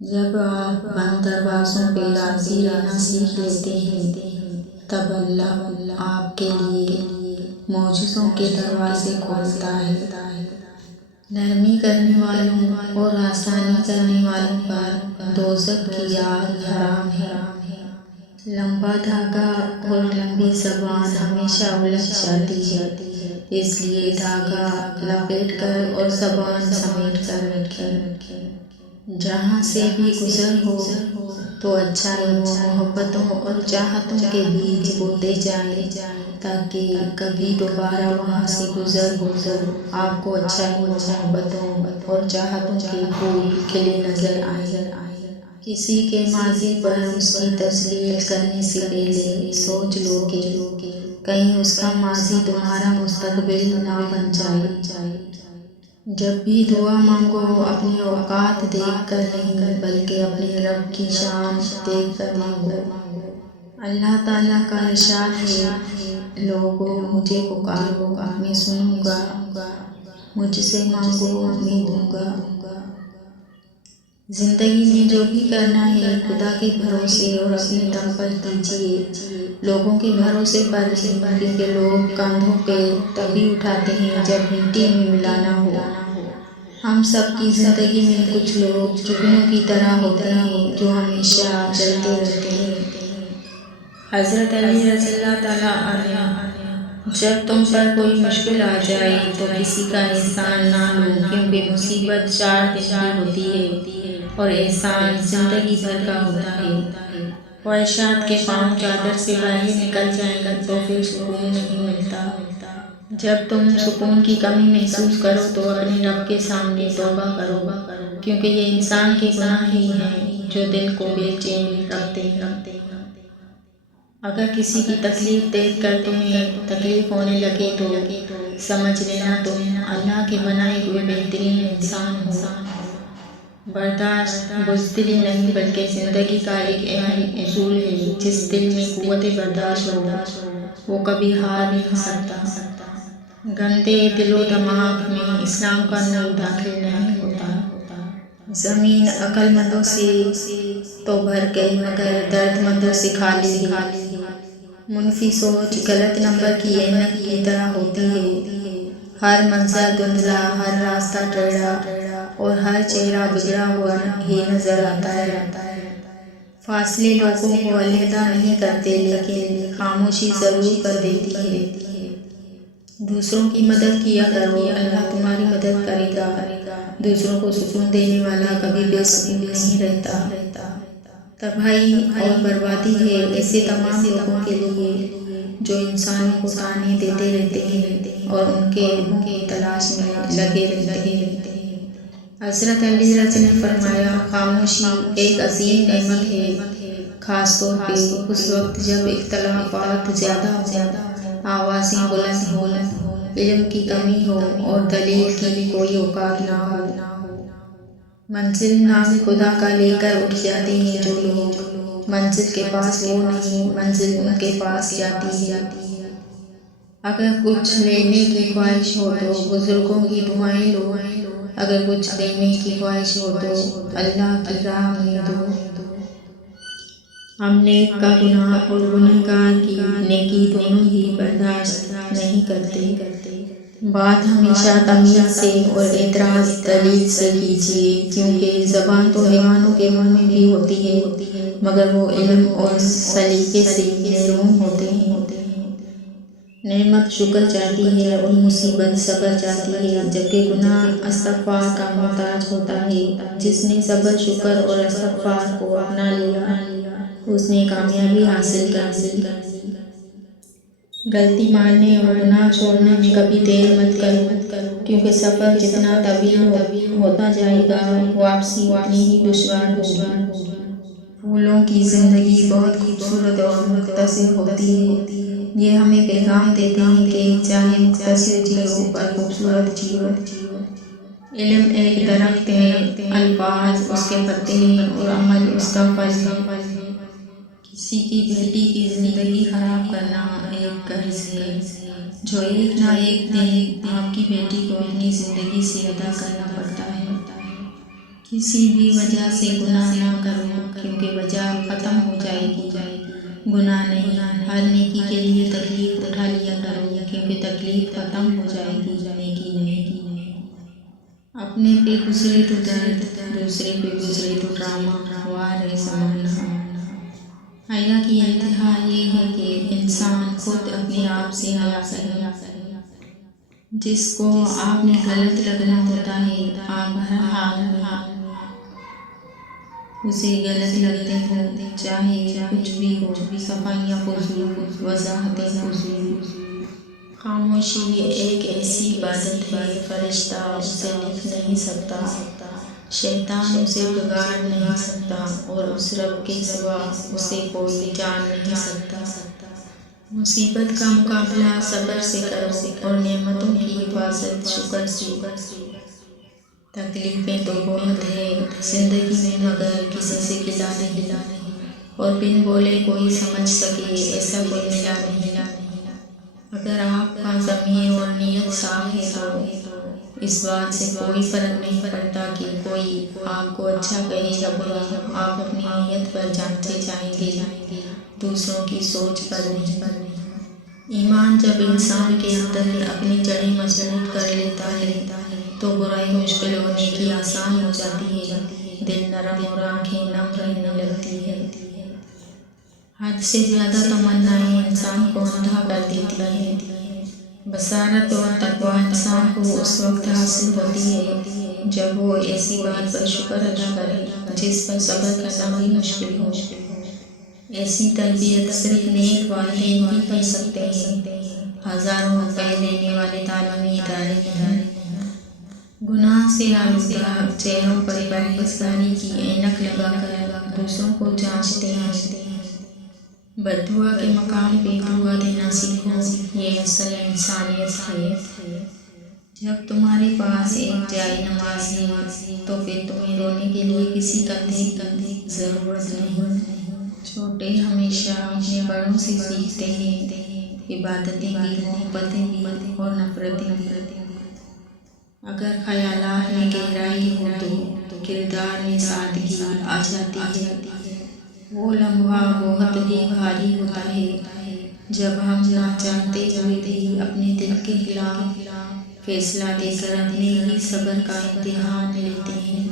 جب آپ بند دروازوں پہ راضی رہنا سیکھ لیتے ہیں تب اللہ آپ کے لیے معجزوں کے دروازے کھولتا ہے۔ نرمی کرنے والوں اور آسانی کرنے والوں پر دوزخ کی آگ حرام ہے۔ لمبا دھاگا اور لمبی زبان ہمیشہ الجھ جاتی ہے، اس لیے دھاگا لپیٹ کر اور زبان سمیٹ کر رکھیں۔ جہاں سے بھی گزر ہو تو اچھائیوں، محبتوں اور چاہتوں کے بیج بوتے جائیں تاکہ کبھی دوبارہ وہاں سے گزر ہو تو آپ کو اچھائیوں، محبتوں اور چاہتوں کے پھول کھلے نظر آئیں۔ کسی کے ماضی پر اس کی تجلیل کرنے سے پہلے سوچ لو کہ کہیں اس کا ماضی تمہارا مستقبل نہ بن جائے۔ جب بھی دعا مانگو اپنے اوقات دیکھ کر نہیں بلکہ اپنے رب کی شان دیکھ کر مانگو۔ اللہ تعالیٰ کا ارشاد ہے، لوگو مجھے پکارو میں سنوں گا، مجھ سے مانگو میں دوں گا۔ زندگی میں جو بھی کرنا ہے خدا کے بھروسے اور اپنے دم پر کیجیے، لوگوں کے بھروسے پر نہیں، کیونکہ لوگ کاندھوں پہ تبھی اٹھاتے ہیں جب مٹی میں ملانا ہو۔ ہم سب کی زندگی میں کچھ لوگ جگنوں کی طرح ہوتے ہیں جو ہمیشہ جلتے رہتے ہیں۔ حضرت علی رضی اللہ تعالیٰ عنہ، جب تم پر کوئی مشکل آ جائے تو کسی کا احسان نہ لو، کیونکہ مصیبت 4 دن کی ہوتی ہے اور احسان زندگی بھر کا ہوتا ہے۔ خواہشات کے پاؤں چادر سے باہر نکل جائیں تو پھر سکون نہیں ملتا۔ جب تم سکون کی کمی محسوس کرو تو اپنے رب کے سامنے توبہ کرو، کیونکہ یہ انسان کے گناہ ہی ہیں جو دل کو بے چین رکھتے ہیں۔ اگر کسی کی تکلیف دیکھ کر تمہیں تکلیف ہونے لگے تو سمجھ لینا تم اللہ کے بنائے ہوئے بہترین انسان ہو۔ برداشت بزدلی نہیں بلکہ زندگی کا ایک اہم اصول ہے۔ جس دل میں قوت برداشت ہو وہ کبھی ہار نہیں سکتا۔ گندے دل و دماغ میں اسلام کا نور داخل نہیں ہوتا۔ زمین عقل مندوں سے تو بھر گئی مگر درد مندوں سے خالی ہے۔ منفی سوچ غلط نمبر کی اینک کی طرح ہوتی ہے۔ ہر منظر دھندلا، ہر راستہ ٹیڑھا اور ہر چہرہ بگڑا ہوا ہی نظر آتا ہے۔ فاصلے لوگوں کو علیحدہ نہیں کرتے لیکن خاموشی ضرور کر دیتی ہے۔ دوسروں کی مدد کیا کرو، اللہ تمہاری مدد کرے گا۔ دوسروں کو سکون دینے والا کبھی بے سکون نہیں رہتا۔ تباہی اور بربادی ہے ایسے تمام لوگوں کے لیے جو انسانوں کو طعنے دیتے رہتے ہیں اور ان کے کی تلاش میں لگے رہتے ہیں۔ حضرت علی رضی نے فرمایا، خاموشی ایک عظیم نعمت ہے، خاص طور پہ اس وقت جب اختلافات زیادہ ہوں، آوازیں بلند ہوں، علم کی کمی ہو اور دلیل کی کوئی اوقات نہ ہو۔ منزل نام خدا کا لے کر اٹھ جاتے ہیں جو لوگ، منزل کے پاس وہ نہیں، منزل ان کے پاس جاتی ہے۔ اگر کچھ لینے کی خواہش ہو تو بزرگوں کی دعائیں لو، اگر کچھ دینے کی خواہش ہو تو اللہ کی راہ میں دو۔ ہم نیک کا گناہ اور گنہگار کی نیکی دونوں ہی برداشت نہیں کرتے۔ بات ہمیشہ تمیز سے اور اعتراض دلیل سے کیجیے، کیونکہ زبان تو حیوانوں کے منہ میں بھی ہوتی ہے مگر وہ علم اور سلیقے سے محروم ہوتے ہیں۔ نعمت شکر چاہتی ہے اور مصیبت صبر چاہتی ہے، جبکہ گناہ استغفار کا محتاج ہوتا ہے۔ جس نے صبر، شکر اور استغفار کو اپنا لیا اس نے کامیابی حاصل کر لی۔ غلطی ماننے اور گناہ چھوڑنے میں کبھی دیر مت کرو، کیونکہ سفر جتنا طویل ہوتا جائے گا واپسی اتنی ہی دشوار ہوگی۔ پھولوں کی زندگی بہت خوبصورت اور مختصر ہوتی ہے۔ یہ ہمیں پیغام دیتے ہیں کہ چاہے مختصر جیو پر خوبصورت جیو۔ علم ایک درخت ہے، الفاظ اس کے پتے ہیں اور عمل اس کا پھل ہے۔ کسی کی بیٹی کی زندگی خراب کرنا ایک قرض ہے جو ایک نہ ایک دن آپ کی بیٹی کو اپنی زندگی سے ادا کرنا پڑتا ہے۔ کسی بھی وجہ سے گناہ نہ کرو کیونکہ وجہ ختم ہو جائے گی۔ گناہ نہیں، ہر نیکی کے لیے تکلیف اٹھا لیا کرو کیونکہ تکلیف ختم ہو جائے گی، نیکی نہیں۔ اپنے پہ گزرے تو درد، دوسرے پہ گزرے تو ڈرامہ، وار ہے سمجھنا۔ حیا کی انتہا یہ ہے کہ انسان خود اپنے آپ سے حیا کرے۔ جس کو آپ نے غلط لگنا ہوتا ہے، آپ ہر حال میں اسے غلط لگتے ہو، چاہے کچھ بھی ہو، صفائیاں فضول، وضاحتیں فضول۔ خاموشی ایک ایسی عبادت ہے، فرشتہ اسے لکھ نہیں سکتا، شیطان اسے بگاڑ نہیں سکتا، اور اس رب کے سوا اسے کوئی جان نہیں سکتا۔ مصیبت کا مقابلہ صبر سے کرو اور نعمتوں کی حفاظت شکر سے۔ تکلیفیں تو بہت ہے زندگی میں مگر کسی سے گلہ نہیں، اور بن بولے کوئی سمجھ سکے ایسا کوئی ملا نہیں۔ اگر آپ کا ضمیر اور نیت صاف ہے تو اس بات سے کوئی فرق نہیں پڑتا کہ کوئی آپ کو اچھا کہے یا برا، آپ اپنی نیت پر جانچے جائیں گے، دوسروں کی سوچ پر نہیں۔ ایمان جب انسان کے اندر اپنی جڑیں مضبوط کر لیتا ہے تو برائی مشکل ہونے کی آسان ہو جاتی ہے، دل نرم اور آنکھیں نم رہنے لگتی ہے۔ حد سے زیادہ تمنائیں انسان کو اندھا کر دیتی ہیں۔ بصارت اور تقویٰ انسان کو اس وقت حاصل ہوتی ہے جب وہ ایسی بات پر شکر ادا کرے جس پر صبر کرنا بھی مشکل ہو۔ ایسی تربیت صرف نیک والدین ہی کر سکتے ہیں، ہزاروں روپے دینے والے تعلیمی ادارے نہیں۔ گناہ سے آلودہ چہروں پر پرہیزگاری کی اینک لگا کر دوسروں کو جانچتے ہیں۔ بددعا کے مقام پہ دعا دینا سیکھو، یہ اصل انسانیت ہے۔ جب تمہارے پاس ایک جائے نماز ہے تو پھر تمہیں رونے کے لیے کسی کندھے کی ضرورت نہیں۔ چھوٹے ہمیشہ اپنے بڑوں سے سیکھتے ہیں، عبادتیں بھی، محبتیں بھی اور نفرتیں بھی۔ اگر خیالات میں گہرائی ہو تو کردار میں سادگی آ جاتی ہے۔ وہ لمحہ بہت ہی بھاری ہوتا ہے جب ہم نہ چاہتے ہوئے بھی اپنے دل کے خلاف فیصلہ دے کر اپنے ہی صبر کا امتحان لیتے ہیں۔